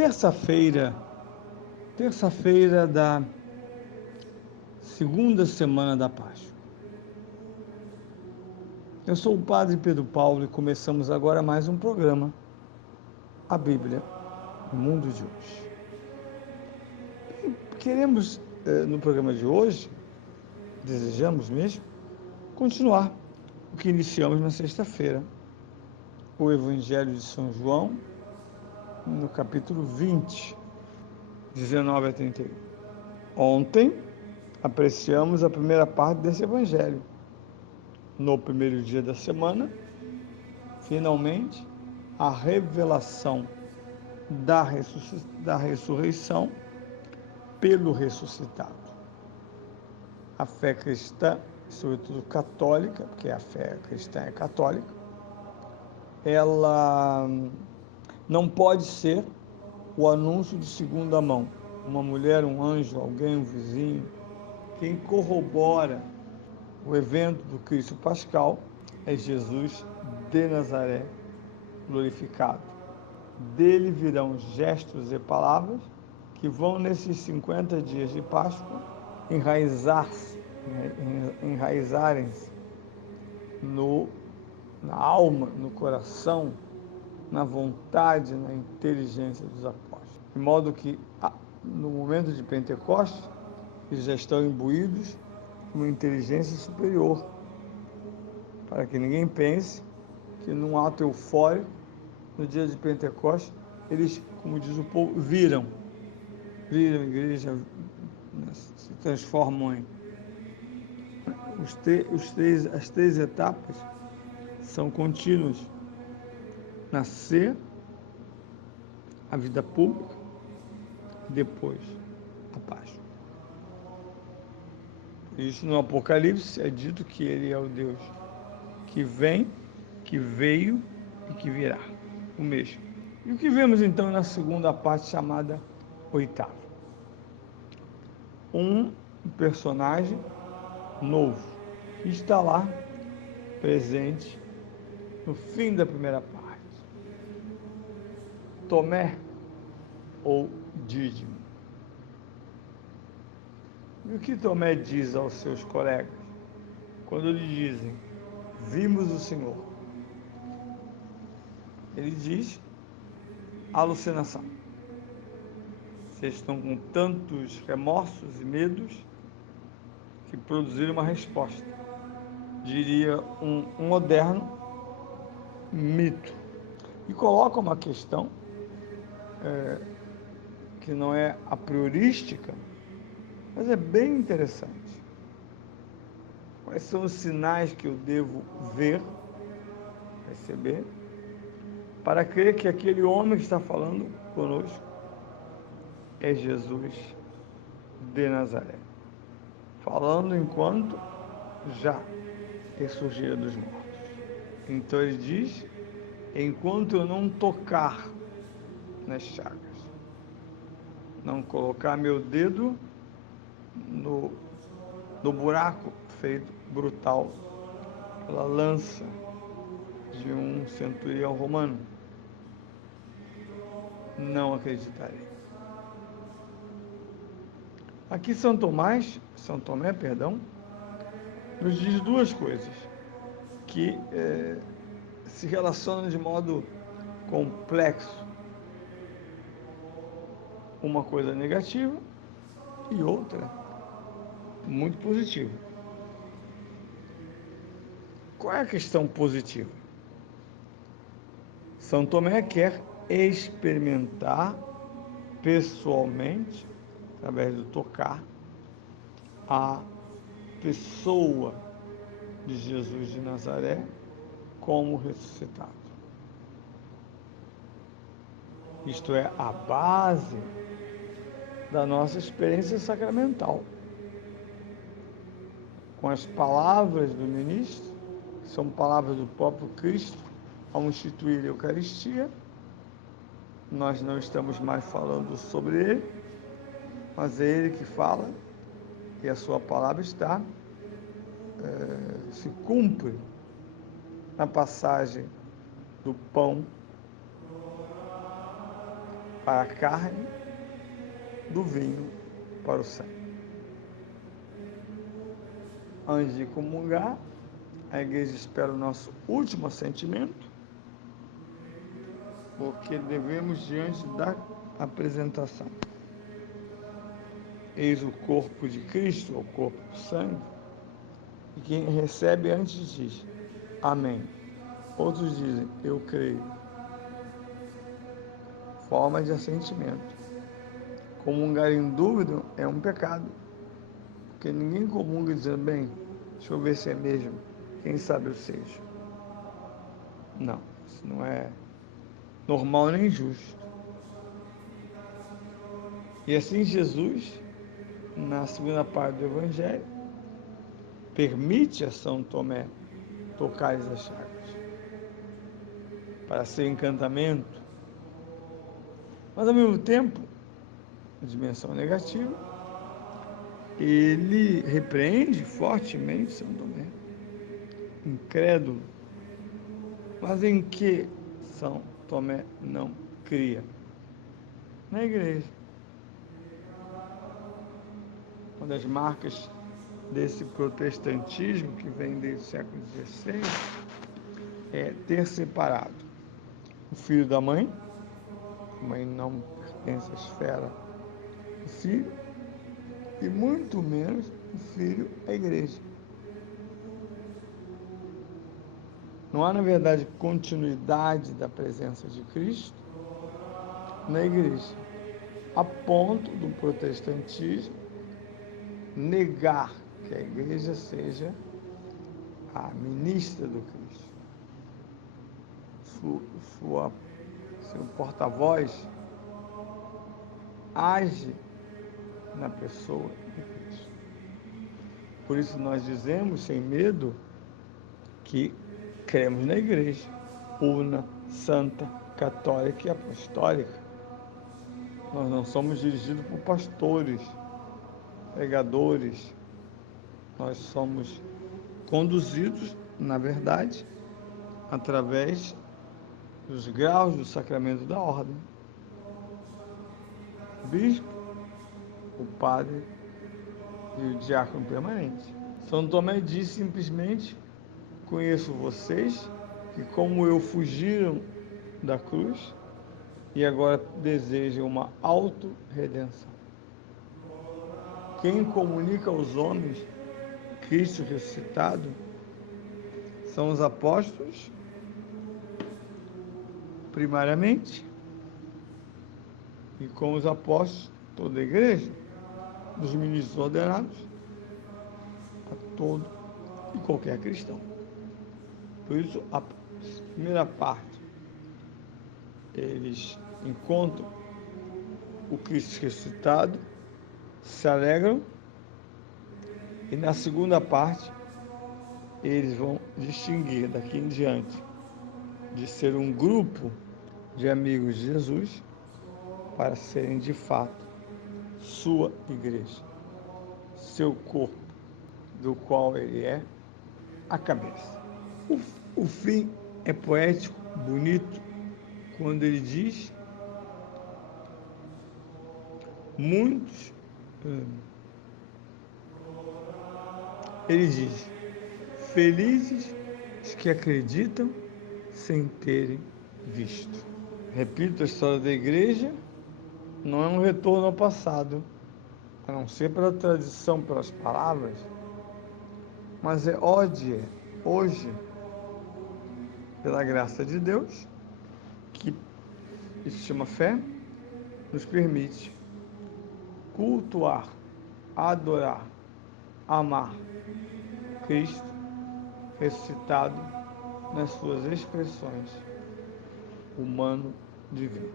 terça-feira da segunda semana da Páscoa. Eu sou o Padre Pedro Paulo e começamos agora mais um programa, a Bíblia, o mundo de hoje. Queremos, no programa de hoje, desejamos mesmo, continuar o que iniciamos na sexta-feira, o Evangelho de São João, no capítulo 20, 19 a 31. Ontem, apreciamos a primeira parte desse Evangelho. No primeiro dia da semana, finalmente, a revelação da ressurreição pelo ressuscitado. A fé cristã, sobretudo católica, porque a fé cristã é católica, ela não pode ser o anúncio de segunda mão. Uma mulher, um anjo, alguém, um vizinho, quem corrobora o evento do Cristo Pascal é Jesus de Nazaré glorificado. Dele virão gestos e palavras que vão, nesses 50 dias de Páscoa, enraizarem-se na alma, no coração, na vontade, na inteligência dos apóstolos. De modo que, no momento de Pentecostes, eles já estão imbuídos de uma inteligência superior, para que ninguém pense que num ato eufórico, no dia de Pentecostes, eles, como diz o povo, viram a igreja, se transformam em... As três etapas são contínuas: nascer, a vida pública, depois a Páscoa. Por isso, no Apocalipse é dito que ele é o Deus que vem, que veio e que virá, o mesmo. E o que vemos então na segunda parte, chamada oitava? Um personagem novo que está lá presente no fim da primeira parte. Tomé, ou Dídimo. E o que Tomé diz aos seus colegas quando lhe dizem: vimos o Senhor? Ele diz: alucinação. Vocês estão com tantos remorsos e medos que produziram uma resposta. Diria um moderno mito. E coloca uma questão que não é a priorística, mas é bem interessante. Quais são os sinais que eu devo ver, perceber, para crer que aquele homem que está falando conosco é Jesus de Nazaré, falando enquanto já ressurgira dos mortos. Então ele diz: enquanto eu não tocar nas chagas, não colocar meu dedo no buraco feito brutal pela lança de um centurião romano, não acreditarei. Aqui São Tomé, nos diz duas coisas que se relacionam de modo complexo. Uma coisa negativa e outra muito positiva. Qual é a questão positiva? São Tomé quer experimentar pessoalmente, através do tocar, a pessoa de Jesus de Nazaré como ressuscitado. Isto é a base da nossa experiência sacramental. Com as palavras do ministro, que são palavras do próprio Cristo, ao instituir a Eucaristia, nós não estamos mais falando sobre ele, mas é ele que fala, e a sua palavra se cumpre na passagem do pão para a carne, do vinho para o sangue. Antes de comungar, a igreja espera o nosso último assentimento, porque devemos diante da apresentação. Eis o corpo de Cristo, o corpo do sangue, e quem recebe antes diz, amém. Outros dizem, eu creio. Forma de assentimento. Comungar em dúvida é um pecado, porque ninguém comunga dizendo, bem, deixa eu ver se é mesmo, quem sabe eu seja. Não, isso não é normal nem justo. E assim Jesus, na segunda parte do Evangelho, permite a São Tomé tocar as chagas, para ser encantamento, mas ao mesmo tempo, dimensão negativa, ele repreende fortemente São Tomé, incrédulo. Mas em que São Tomé não cria? Na igreja. Uma das marcas desse protestantismo que vem desde o século XVI é ter separado o filho da mãe, a mãe não pertence à esfera do filho, e muito menos o filho à igreja. Não há, na verdade, continuidade da presença de Cristo na igreja, a ponto do protestantismo negar que a igreja seja a ministra do Cristo, seu porta-voz age na pessoa de Cristo. Por isso nós dizemos, sem medo, que cremos na igreja, una, santa, católica e apostólica. Nós não somos dirigidos por pastores, pregadores, nós somos conduzidos, na verdade, através dos graus do sacramento da ordem. O bispo, o padre e o diácono permanente. São Tomé diz simplesmente, conheço vocês que como eu fugiram da cruz e agora desejam uma auto-redenção. Quem comunica aos homens Cristo ressuscitado são os apóstolos, primariamente, e com os apóstolos, toda a igreja, dos ministros ordenados, a todo e qualquer cristão. Por isso, a primeira parte, eles encontram o Cristo ressuscitado, se alegram, e na segunda parte, eles vão distinguir daqui em diante de ser um grupo de amigos de Jesus para serem de fato sua igreja, seu corpo, do qual ele é a cabeça. O fim é poético, bonito, quando ele diz muitos, ele diz, felizes os que acreditam sem terem visto. Repito, a história da igreja não é um retorno ao passado, a não ser pela tradição, pelas palavras, mas é hoje, pela graça de Deus, que isso se chama fé, nos permite cultuar, adorar, amar Cristo ressuscitado nas suas expressões humano-divinas.